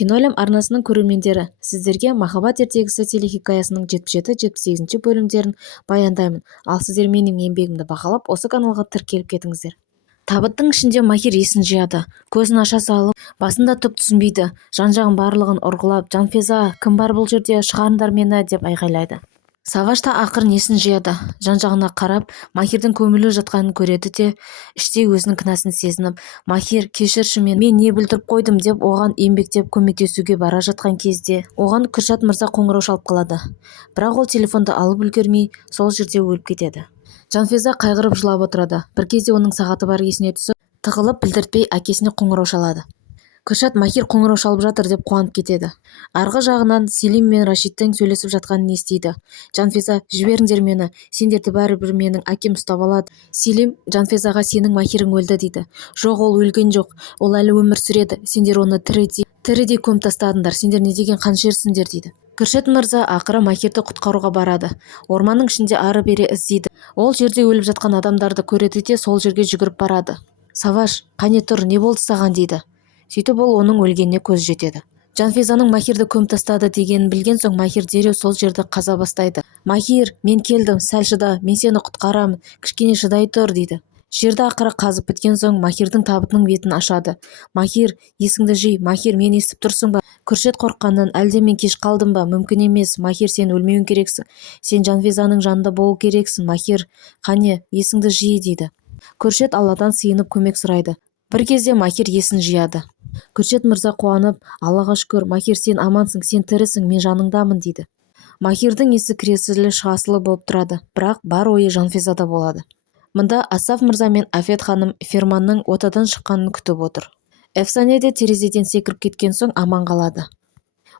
Киноәлем арнасының көрермендері, сіздерге махаббат ертегісі телехикаясының 77-78 бөлімдерін баяндаймын. Ал сіздер менің еңбегімді бағалап, осы каналға тіркеліп кетіңіздер. Табыттың ішінде Махир есін жияды. Көзін аша салып, басында түк түсінбейді. Жан-жағын барлығын ұрғылап, Жанфиза, кім бар бұл жерде, шығарыңдар мені деп айғайлайды. Саваш та ақырын есін жияды. Жан-жағына қарап, Махирдің көмілі жатқанын көреді де, іштей өзінің кінәсін сезініп, Махир, кешірші мен не бүлдіріп қойдым деп оған еңбектеп көмектесуге бара жатқан кезде, оған Күршат мырза қоңырау шалып қалады. Бірақ ол телефонды алып үлгермей, сол жерде өліп кетеді. Жанфиза қайғырып жылап отырады. Бір кезде оның сағаты бар есіне түсіп, тығылып білдіртпей әкесіне қоңырау шалады. Күршат Махир қоңырау шалып жатыр деп қуанып кетеді. Арғы жағынан Селим мен Рашидтің сөйлесіп жатқанын естиді. Жанфиза, жіберіңдер мені, сендерді бәрібір менің әкем ұстап алады. Селим Жанфизаға сенің Махирің өлді дейді. Жоқ, ол өлген жоқ, ол әлі өмір сүреді, сендер оны тірідей көміп тастадыңдар, сендер не деген қаншерсіңдер дейді. Күршат мырза ақыры Махирді құтқаруға барады. Орманның ішінде ары-бері іздейді. Ол жерде өліп жатқан адамдарды көреді де сол жерге жүгіріп барады. Саваш, қане тұр, не болды саған дейді. Сөйтіп ол оның өлгеніне көз жетеді. Жанфизаның Махирді көміп тастады дегенін білген соң Махир дереу сол жерді қаза бастайды. Махир, мен келдім, сәл шыда, мен сені құтқарамын, кішкене шыдай тұр дейді. Жерді ақыры қазып біткен соң Махирдің табытының бетін ашады. Махир, есіңді жи, Махир, мен естіп тұрсың ба? Күршат қорыққаннан, әлде мен кеш қалдым ба? Мүмкін емес, Махир, сен өлмеуің керексің. Сен Жанфизаның жанында болу керексің, Махир. Қане, есіңді жи дейді. Күршат Алладан сыйынып көмек сұрайды. Бір кезде Махир есін жияды. Күршат мырза қуанып, Аллаға шүкір, Махир, сен амансың, сен тірісің, мен жаныңдамын дейді. Махирдің есі кіресілі шығасылы болып тұрады, бірақ бар ойы Жанфизада болады. Мында Асаф мырза мен Афет ханым Ферманның отадан шыққанын күтіп отыр. Эфсане де терезеден секіріп кеткен соң аман қалады.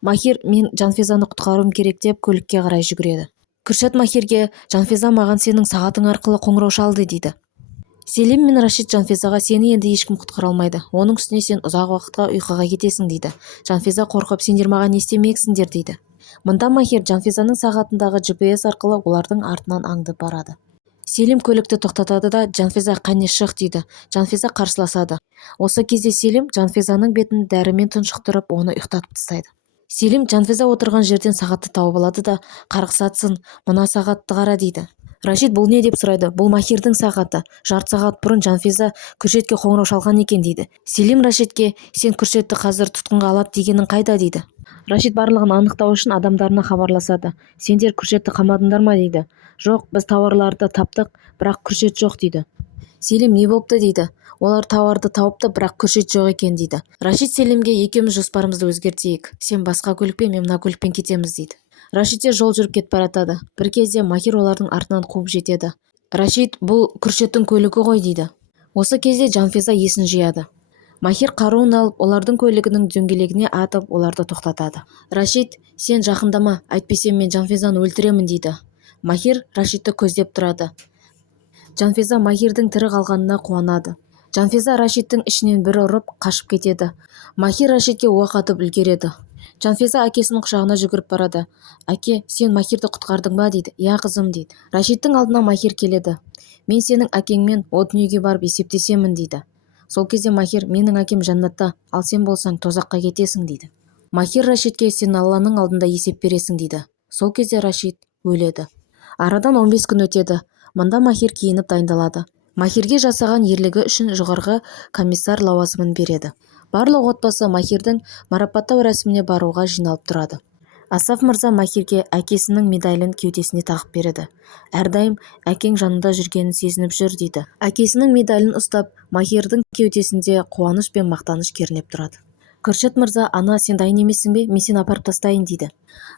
Махир, мен Жанфизаны құтқаруым керек деп көлікке қарай жүгіреді. Күршат Махирге, Жанфиза маған сенің сағатың арқылы қоңырау шалды дейді. Селим мен Рашид Жанфизаға сені енді ешкім құтқара алмайды. Оның үстіне сен ұзақ уақытқа ұйқыға кетесің дейді. Жанфиза қорқып, сендер маған не істемексіңдер дейді. Мында Махир Жанфизаның сағатындағы GPS арқылы олардың артынан аңдып барады. Селим көлікті тоқтатады да Жанфиза қане шық дейді. Жанфиза қарсыласады. Осы кезде Селим Жанфизаның бетін дәрімен тұншықтырып, оны ұйықтатып тастайды. Селим Жанфиза отырған жерден сағатты тауып алады да, қарғысатсын, мына сағатты қара дейді. Рашид бұл не деп сұрайды. Бұл Махирдің сағаты. Жарты сағат бұрын Жанфиза Күршетке қоңырау шалған екен дейді. Селим Рашидке, сен Күршетті қазір тұтқынға алады дегенің қайда дейді. Рашид барлығын анықтау үшін адамдарына хабарласады. Сендер Күршетті қамадыңдар ма дейді. Жоқ, біз тауарларды таптық, бірақ Күршет жоқ дейді. Селим не болыпты дейді. Олар тауарды тауыпты, бірақ Күршет жоқ екен дейді. Рашид Селимге, екеуміз жоспарымызды өзгертейік. Сен басқа көлікпен, мен мына көлікпен кетеміз дейді. Рашид те жол жүріп кетіп баратады. Бір кезде Махир олардың артынан қуып жетеді. Рашид, бұл Күршеттің көлігі ғой дейді. Осы кезде Жанфиза есін жияды. Махир қаруын алып, олардың көлігінің дөңгелегіне атып, оларды тоқтатады. Рашид, сен жақындама, әйтпесе мен Жанфизаны өлтіремін дейді. Махир Рашидті көздеп тұрады. Жанфиза Махирдің тірі қалғанына қуанады. Жанфиза Рашидтің ішінен бір ұрып қашып кетеді. Махир Рашидке оқ атып үлгереді. Жанфиза әкесінің құшағына жүгіріп барады. Әке, сен Махирді құтқардың ба дейді. Я қызым дейді. Рашидтің алдына Махир келеді. Мен сенің әкеңмен о дүниеге барып есептесемін дейді. Сол кезде Махир, менің әкем жаннатта, ал сен болсаң тозаққа кетесің дейді. Махир Рашидке, сен Алланың алдында есеп бересің дейді. Сол кезде Рашид өледі. Арадан 15 күн өтеді. Мында Махир киініп дайындалады. Махирге жасаған ерлігі үшін жоғарғы комиссар лауазымын береді. Барлық отбасы Махирдің марапаттау рәсіміне баруға жиналып тұрады. Асаф мырза Махирге әкесінің медалін кеудесіне тағып береді. Әрдайым әкең жанында жүргенін сезініп жүр дейді. Әкесінің медалін ұстап, Махирдің кеудесінде қуаныш пен мақтаныш кернеп тұрады. Күршат мырза, ана, сен дайын емессің бе? Мен сені апарып тастайын дейді.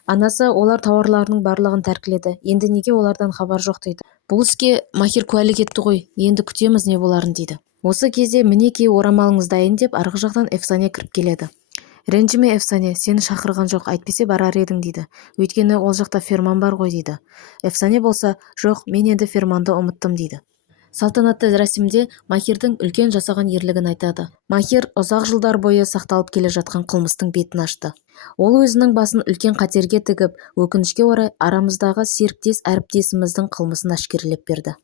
Анасы, олар тауарларының барлығын тәркіледі. Енді неге олардан хабар жоқ дейді. Бұл іске Махир куәлік етті ғой, енді күтеміз не боларын дейді. Осы кезде мінеки орамалыңыз дайын деп арғы жақтан Эфсане кіріп келеді. Ренжіме Эфсане, сені шақырған жоқ, әйтпесе барар едің дейді. Өйткені ол жақта Ферман бар ғой дейді. Эфсане болса, жоқ, мен енді Ферманды ұмыттым дейді. Салтанатты рәсімде Махирдің үлкен жасаған ерлігін айтады. Махир ұзақ жылдар бойы сақталып келе жатқан қылмыстың бетін ашты. Ол өзінің басын үлкен қатерге тігіп, өкінішке орай арамыздағы серіктес әріптесіміздің қылмысын ашкерлеп берді.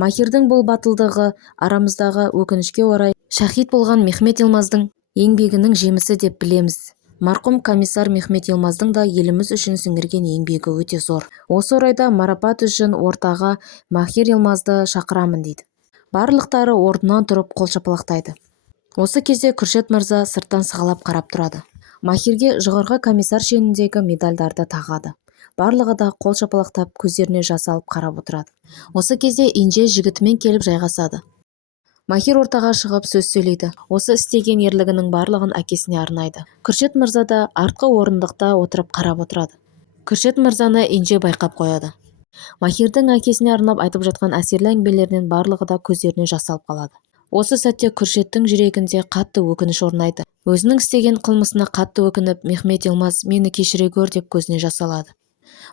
Махирдің бұл батылдығы арамыздағы өкінішке орай шахид болған Мехмет Илмаздың еңбегінің жемісі деп білеміз. Марқұм комиссар Мехмет Йылмаздың да еліміз үшін сіңірген еңбегі өте зор. Осы орайда марапат үшін ортаға Махир Йылмазды шақырамын дейді. Барлықтары орнынан тұрып қол шапалақтайды. Осы кезде Күршет мырза сырттан сығалап қарап тұрады. Махирге жоғарғы комиссар шеніндегі медальдарды тағады. Барлығы да қол шапалақтап көздеріне жас алып қарап отырады. Осы кезде Инже жігітімен келіп жайғасады. Махир ортаға шығып сөз сөйлейді. Осы істеген ерлігінің барлығын әкесіне арнайды. Күршет мырза да артқы орындықта отырып қарап отырады. Күршет мырзаны Инже байқап қояды. Махирдің әкесіне арнап айтып жатқан әсерлі әңгімелерінен барлығы да көздеріне жас алып қалады. Осы сәтте Күршеттің жүрегінде қатты өкініш орнайды. Өзінің істеген қылмысына қатты өкініп, Мехмет Йылмаз, мені кешіре гөр деп көзіне жас алады.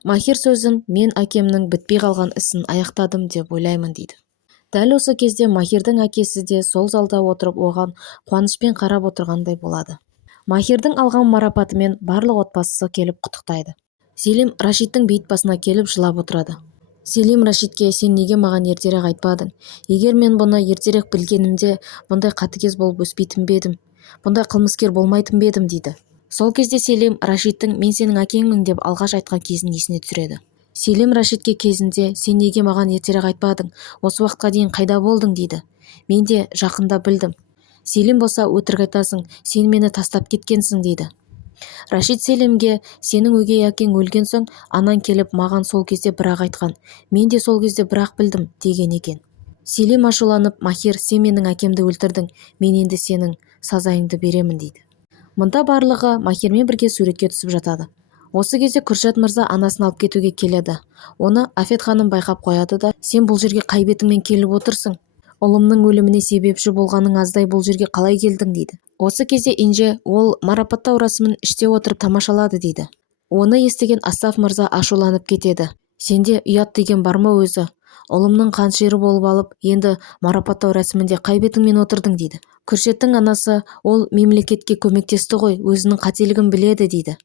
Махир сөзін, мен әкемнің бітпей қалған ісін аяқтадым деп ойлаймын дейді. Дәл осы кезде Махирдің әкесі де сол залда отырып оған қуанышпен қарап отырғандай болады. Махирдің алған марапатымен барлық отбасысы келіп құттықтайды. Селим Рашидтің бейіт басына келіп жылап отырады. Селим Рашидке, сен неге маған ертерек айтпадың? Егер мен бұны ертерек білгенімде, бұндай қатыгез болып өспейтін бе едім, бұндай қылмыскер болмайтын бе едім дейді. Сол кезде Селим Рашидтің мен сенің әкеңмін деп алғаш айтқан кезін есіне түсіреді. Селим Рашидке кезінде, сен неге маған ертерек айтпадың, осы уақытқа дейін қайда болдың дейді. Мен де жақында білдім. Селим болса, өтірік айтасың, сен мені тастап кеткенсің дейді. Рашид Селимге, сенің өгей әкең өлген соң, анаң келіп маған сол кезде бірақ айтқан, мен де сол кезде бірақ білдім деген екен. Селим ашуланып, Махир, сен менің әкемді өлтірдің, мен енді сенің сазайыңды беремін дейді. Мұнда барлығы Махирмен бірге суретке түсіп жатады. Осы кезде Күршет мырза анасын алып кетуге келеді. Оны Афет ханым байқап қояды да, сен бұл жерге қай бетіңмен келіп отырсың? Ұлымның өліміне себепші болғаның аздай бұл жерге қалай келдің дейді. Осы кезде Инже, ол марапаттау рәсімін іште отырып тамашалады дейді. Оны естіген Асаф мырза ашуланып кетеді. Сенде ұят деген бар ма өзі? Ұлымның қаншері болып алып, енді марапаттау рәсімінде қай бетіңмен отырдың дейді. Күршеттің анасы, ол мемлекетке көмектесті ғой, өзінің қателігін біледі дейді.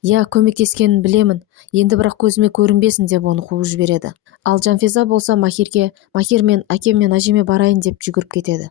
Я, көмектескенін білемін, енді бірақ көзіме көрінбесін деп оны қуып жібереді. Ал Жанфеза болса Махирге, Махир мен әкем мен әжеме барайын деп жүгіріп кетеді.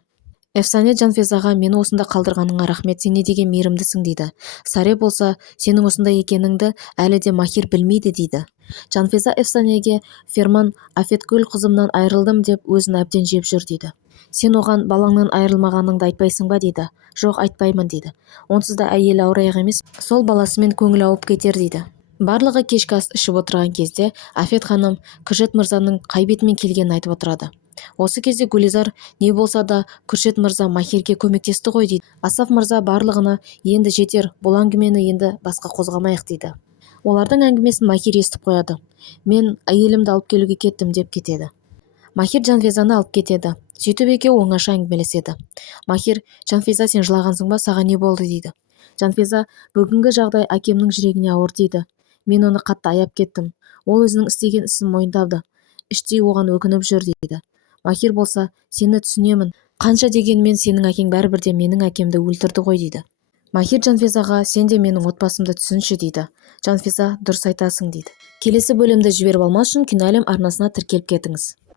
Эфсане Жанфезаға, мені осында қалдырғаныңа рахмет, сен не деген мейірімдісің дейді. Саре болса, сенің осында екеніңді әлі де Махир білмейді дейді. Жанфеза Эфсанеге, Ферман, Афеткүл қызымнан айырылдым деп өзін әбден жеп жүр дейді. Сен оған балаңнан айырылмағаныңды айтпайсың ба дейді. Жоқ, айтпаймын дейді. Онсыз да әйелі ауырайық емес, сол баласымен көңіл ауып кетер дейді. Барлығы кешкі ас ішіп отырған кезде Афет ханым Күршет мырзаның қай бетімен келгенін айтып отырады. Осы кезде Гулизар, не болса да Күршет мырза Махирге көмектесті ғой дейді. Асаф мырза барлығына, енді жетер, бұл әңгімені енді басқа қозғамайық дейді. Олардың әңгімесін Махир естіп қояды. Мен әйелімді алып келуге кеттім деп кетеді. Махир Жанфезаны алып кетеді. Сөйтіп екеуі оңаша әңгімелеседі. Махир, Жанфеза, сен жылағансың ба, саған не болды дейді. Жанфеза, бүгінгі жағдай әкемнің жүрегіне ауыр дейді. Мен оны қатты аяп кеттім. Ол өзінің істеген ісін мойындады. Іштей оған өкініп жүр дейді. Махир болса, сені түсінемін. Қанша дегенмен сенің әкең бәрібір де менің әкемді өлтірді ғой дейді. Махир Жанфезаға, сен де менің отбасымды түсінші дейді. Жанфеза, дұрыс айтасың дейді. Келесі бөлімді жіберіп алмас үшін Киноәлем арнасына тіркеліп кетіңіз.